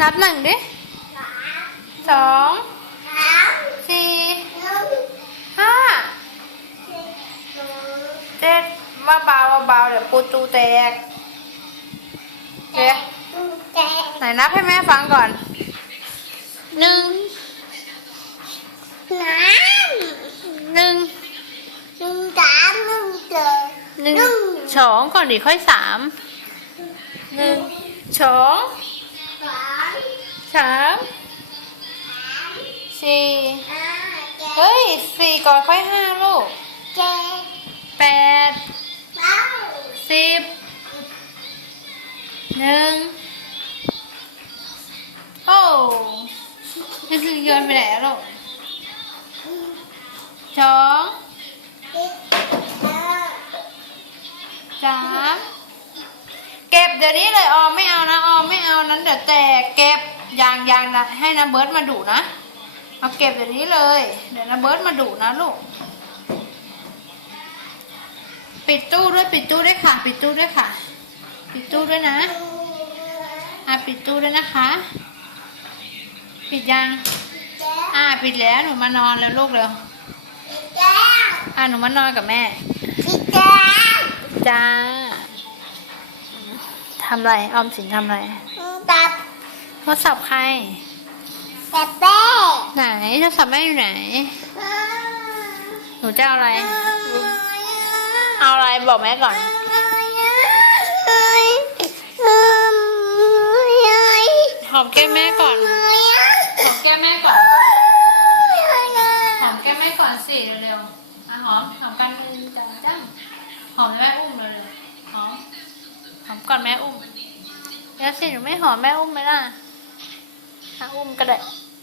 นับหนึ่งดิสองสี่ห้าเจ็ดมาเบาเบาๆเดี๋ยวปูตูแตกเดี๋ยวไหนนับให้แม่ฟังก่อนหนึ่งหนึ่งหนึ่งสองก่อนดิค่อยสามหนึ่งสอง สี่เฮ้ยสี่ก่อนค่อยห้าลูกแปดสิบหนึ่งโอ้นี่คือโยนไปไหนอะลูกสองสามเก็บเดี๋ยวนี้เลยออมไม่เอานะออมไม่เอานั้นเดี๋ยวแตกเก็บยางยางนะให้นะเบิร์ดมาดุนะ เอาเก็บเดี๋ยวนี้เลย เดี๋ยวนะเบิร์ดมาดุนะลูก ปิดตู้ด้วยปิดตู้ด้วยค่ะ ปิดตู้ด้วยค่ะ ปิดตู้ด้วยนะ อะปิดตู้ด้วยนะคะ ปิดยัง อ่าปิดแล้วหนูมานอนแล้วลูกเร็วอะหนูมานอนกับแม่จ้าทำไรออมสินทำไรโทรศัพท์ใคร ไหนโทรศัพท์แม่อยู่ไหน หนูจะเอาอะไร เอาอะไรบอกแม่ก่อน หอมแก้มแม่ก่อน หอมแก้มแม่ก่อน หอมแก้มแม่ก่อนสิเร็วๆอะหอมหอมกันหนึ่งจ้าจ้าหอมแม่อุ้มเร็วๆหอมหอมก่อนแม่อุ้มแล้วสิหนูไม่หอมแม่อุ้มไหมล่ะอะอุ้มก็ได้